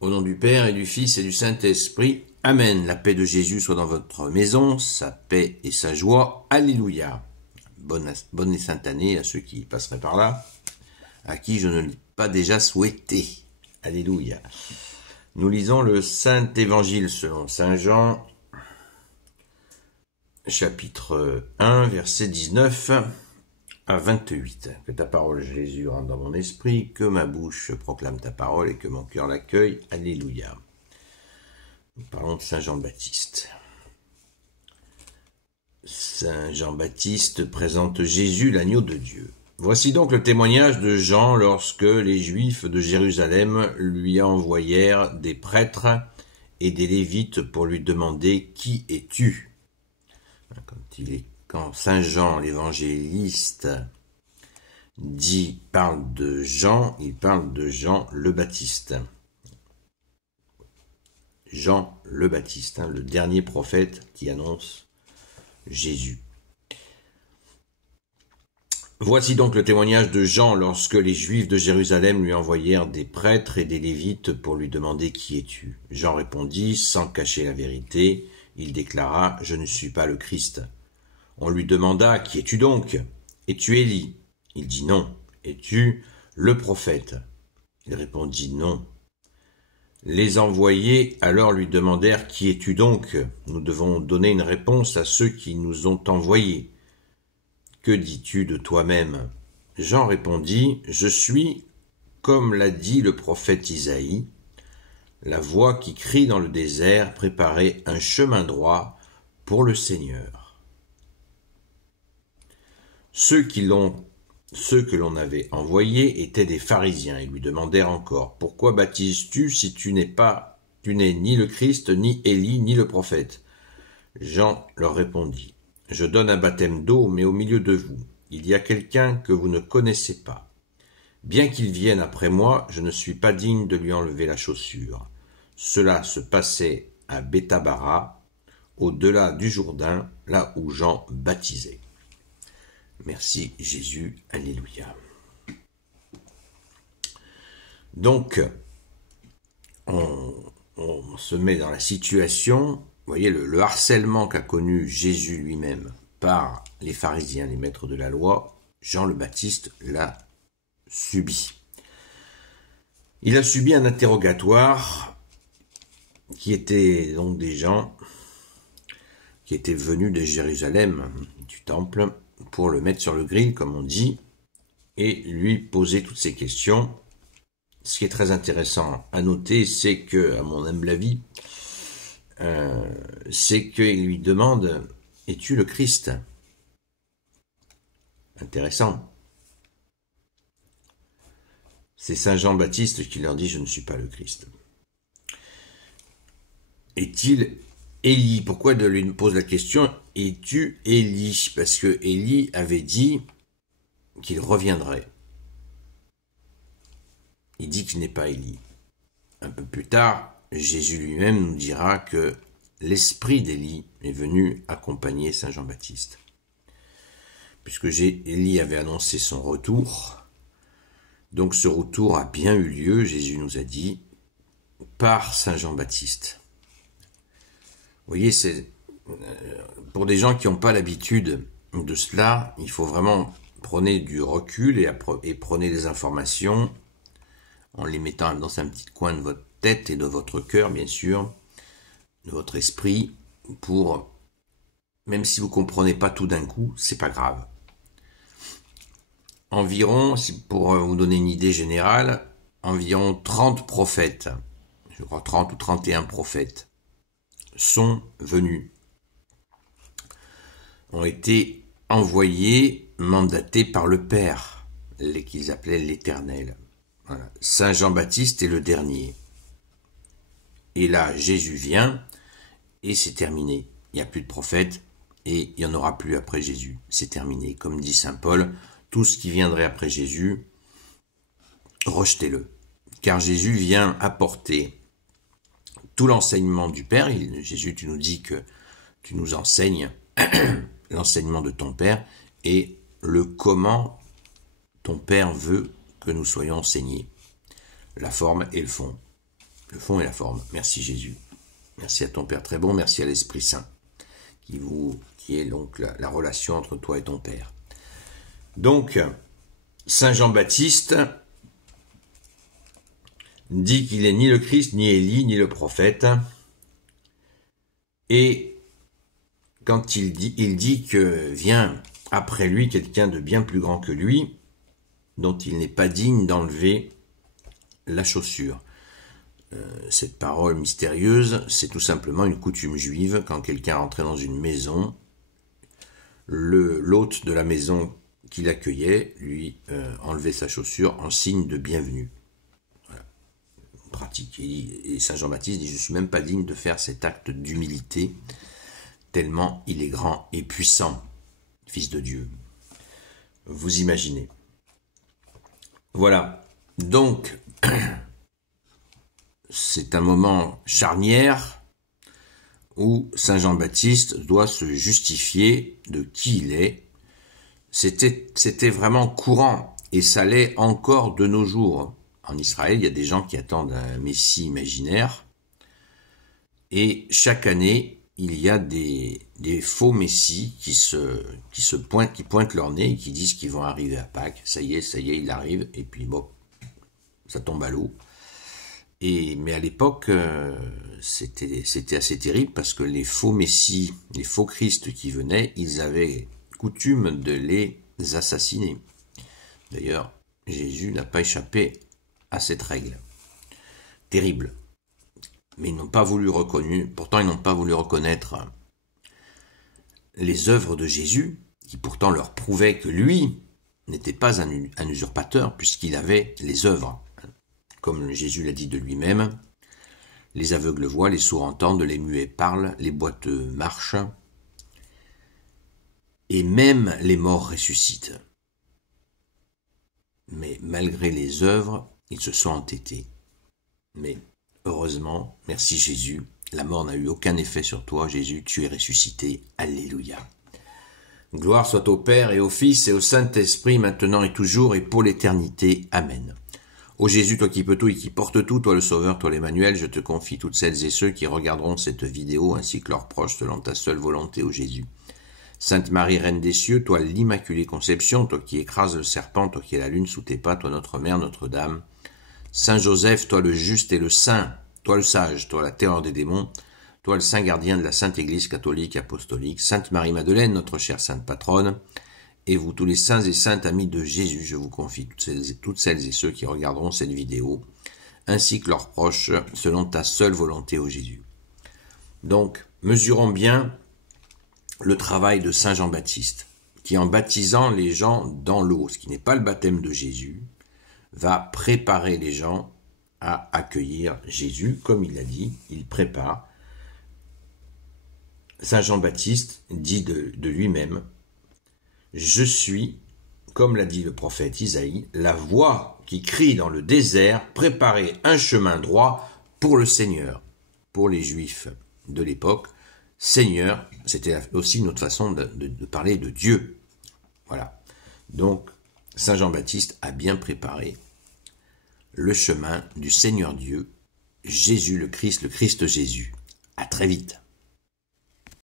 Au nom du Père et du Fils et du Saint-Esprit. Amen. La paix de Jésus soit dans votre maison, sa paix et sa joie. Alléluia. Bonne et sainte année à ceux qui passeraient par là, à qui je ne l'ai pas déjà souhaité. Alléluia. Nous lisons le Saint Évangile selon Saint Jean, chapitre 1, verset 19 à 28. Que ta parole, Jésus, rentre dans mon esprit, que ma bouche proclame ta parole et que mon cœur l'accueille. Alléluia. Nous parlons de Saint Jean-Baptiste. Saint Jean-Baptiste présente Jésus, l'agneau de Dieu. Voici donc le témoignage de Jean lorsque les Juifs de Jérusalem lui envoyèrent des prêtres et des Lévites pour lui demander « Qui es-tu » ? Quand Saint Jean, l'évangéliste, parle de Jean, il parle de Jean le Baptiste. Jean le Baptiste, le dernier prophète qui annonce Jésus. Voici donc le témoignage de Jean lorsque les Juifs de Jérusalem lui envoyèrent des prêtres et des Lévites pour lui demander « Qui es-tu » ? Jean répondit, sans cacher la vérité, il déclara « Je ne suis pas le Christ ». On lui demanda « Qui es-tu donc ? Es-tu Élie ?» Il dit « Non. Es-tu le prophète ?» Il répondit « Non. » Les envoyés alors lui demandèrent « Qui es-tu donc ? Nous devons donner une réponse à ceux qui nous ont envoyés. Que dis-tu de toi-même » Jean répondit « Je suis, comme l'a dit le prophète Isaïe, la voix qui crie dans le désert, préparez un chemin droit pour le Seigneur. » Ceux que l'on avait envoyés étaient des pharisiens et lui demandèrent encore « Pourquoi baptises-tu si tu n'es ni le Christ, ni Élie, ni le prophète ?» Jean leur répondit « Je donne un baptême d'eau, mais au milieu de vous, il y a quelqu'un que vous ne connaissez pas. Bien qu'il vienne après moi, je ne suis pas digne de lui enlever la chaussure. » Cela se passait à Béthabara, au-delà du Jourdain, là où Jean baptisait. Merci Jésus, alléluia. Donc, on se met dans la situation, vous voyez le harcèlement qu'a connu Jésus lui-même par les pharisiens, les maîtres de la loi, Jean le Baptiste l'a subi. Il a subi un interrogatoire qui était donc des gens qui étaient venus de Jérusalem, du temple, pour le mettre sur le grill, comme on dit, et lui poser toutes ces questions. Ce qui est très intéressant à noter, c'est que, à mon humble avis, c'est qu'il lui demande « Es-tu le Christ ?» Intéressant. C'est Saint Jean-Baptiste qui leur dit « Je ne suis pas le Christ ». Est-il Élie? Pourquoi il lui pose la question « Es-tu Élie ?» Parce que Élie avait dit qu'il reviendrait. Il dit qu'il n'est pas Élie. Un peu plus tard, Jésus lui-même nous dira que l'esprit d'Élie est venu accompagner Saint Jean-Baptiste. Puisque Élie avait annoncé son retour, donc ce retour a bien eu lieu, Jésus nous a dit, par Saint Jean-Baptiste. Vous voyez, c'est pour des gens qui n'ont pas l'habitude de cela, il faut vraiment prendre du recul et prenez les informations en les mettant dans un petit coin de votre tête et de votre cœur, bien sûr, de votre esprit, pour, même si vous ne comprenez pas tout d'un coup, c'est pas grave. Environ, pour vous donner une idée générale, environ 30 prophètes, je crois 30 ou 31 prophètes, sont venus, ont été envoyés, mandatés par le Père, qu'ils appelaient l'Éternel. Voilà. Saint Jean-Baptiste est le dernier. Et là, Jésus vient, et c'est terminé. Il n'y a plus de prophètes, et il n'y en aura plus après Jésus. C'est terminé. Comme dit Saint Paul, tout ce qui viendrait après Jésus, rejetez-le. Car Jésus vient apporter tout l'enseignement du Père. Jésus, tu nous dis que tu nous enseignes l'enseignement de ton Père et le comment ton Père veut que nous soyons enseignés. La forme et le fond. le fond et la forme. Merci Jésus. Merci à ton Père très bon, merci à l'Esprit Saint, qui est donc la relation entre toi et ton Père. Donc, Saint Jean-Baptiste dit qu'il n'est ni le Christ, ni Élie, ni le prophète. Et quand il dit que vient après lui quelqu'un de bien plus grand que lui, dont il n'est pas digne d'enlever la chaussure. Cette parole mystérieuse, c'est tout simplement une coutume juive. Quand quelqu'un rentrait dans une maison, l'hôte de la maison qui l'accueillait lui enlevait sa chaussure en signe de bienvenue. Voilà. Pratique. Et Saint Jean-Baptiste dit, je ne suis même pas digne de faire cet acte d'humilité, tellement il est grand et puissant, Fils de Dieu. Vous imaginez. Voilà. Donc, c'est un moment charnière où Saint Jean-Baptiste doit se justifier de qui il est. C'était vraiment courant, et ça l'est encore de nos jours. En Israël, il y a des gens qui attendent un Messie imaginaire, et chaque année, il y a des faux Messies qui pointent leur nez et qui disent qu'ils vont arriver à Pâques. Ça y est, il arrive, et puis bon, ça tombe à l'eau. Mais à l'époque, c'était assez terrible parce que les faux Messies, les faux Christ qui venaient, ils avaient coutume de les assassiner. D'ailleurs, Jésus n'a pas échappé à cette règle. Terrible. Mais ils n'ont pas voulu reconnaître les œuvres de Jésus, qui pourtant leur prouvaient que lui n'était pas un usurpateur, puisqu'il avait les œuvres. Comme Jésus l'a dit de lui-même, les aveugles voient, les sourds entendent, les muets parlent, les boiteux marchent, et même les morts ressuscitent. Mais malgré les œuvres, ils se sont entêtés. Mais heureusement, merci Jésus, la mort n'a eu aucun effet sur toi, Jésus, tu es ressuscité. Alléluia. Gloire soit au Père et au Fils et au Saint-Esprit, maintenant et toujours et pour l'éternité. Amen. Ô Jésus, toi qui peux tout et qui portes tout, toi le Sauveur, toi l'Emmanuel, je te confie toutes celles et ceux qui regarderont cette vidéo, ainsi que leurs proches, selon ta seule volonté, ô Jésus. Sainte Marie, Reine des cieux, toi l'Immaculée Conception, toi qui écrases le serpent, toi qui es la lune sous tes pas, toi notre Mère, Notre-Dame. Saint Joseph, toi le juste et le saint, toi le sage, toi la terreur des démons, toi le saint gardien de la Sainte Église catholique apostolique. Sainte Marie-Madeleine, notre chère Sainte Patronne, et vous tous les saints et saintes amis de Jésus, je vous confie toutes celles et ceux qui regarderont cette vidéo, ainsi que leurs proches, selon ta seule volonté, ô Jésus. Donc, mesurons bien le travail de Saint Jean-Baptiste, qui en baptisant les gens dans l'eau, ce qui n'est pas le baptême de Jésus, va préparer les gens à accueillir Jésus, comme il l'a dit, il prépare. Saint Jean-Baptiste dit de lui-même, « Je suis, comme l'a dit le prophète Isaïe, la voix qui crie dans le désert, préparez un chemin droit pour le Seigneur. » Pour les Juifs de l'époque, Seigneur, c'était aussi une autre façon de parler de Dieu. Voilà. Donc, Saint Jean-Baptiste a bien préparé le chemin du Seigneur Dieu, Jésus le Christ Jésus. À très vite.